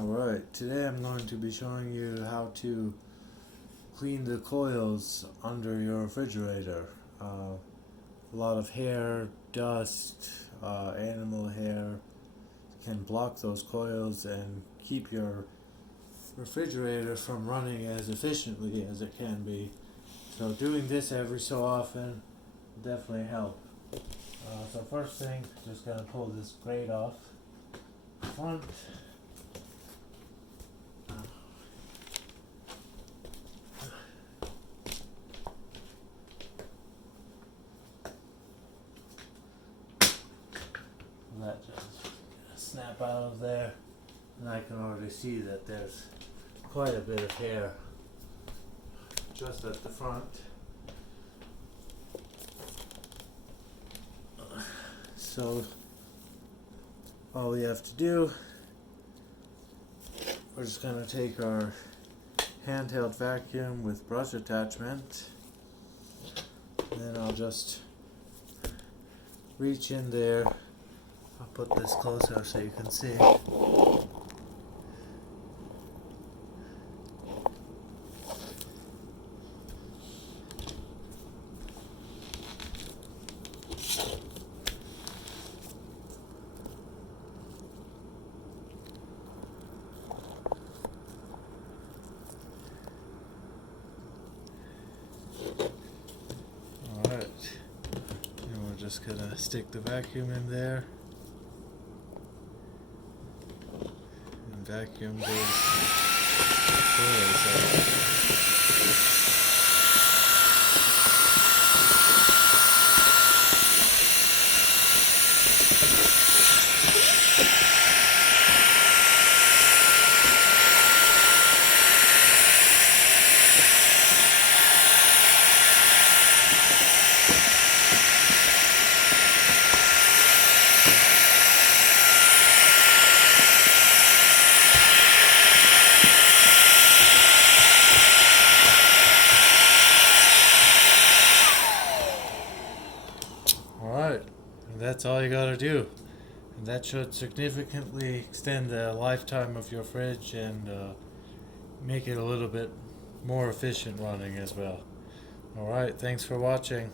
Alright, today I'm going to be showing you how to clean the coils under your refrigerator. A lot of hair, dust, animal hair can block those coils and keep your refrigerator from running as efficiently as it can be. So doing this every so often will definitely help. So first thing, just gonna pull this grate off front. That just snap out of there, and I can already see that there's quite a bit of hair just at the front. So all we have to do, we're just going to take our handheld vacuum with brush attachment, and then I'll just reach in there. I'll put this closer so you can see. Alright, and we're just gonna stick the vacuum in there. And vacuum those coils out. Alright, and that's all you gotta do. And that should significantly extend the lifetime of your fridge and make it a little bit more efficient running as well. Alright, thanks for watching.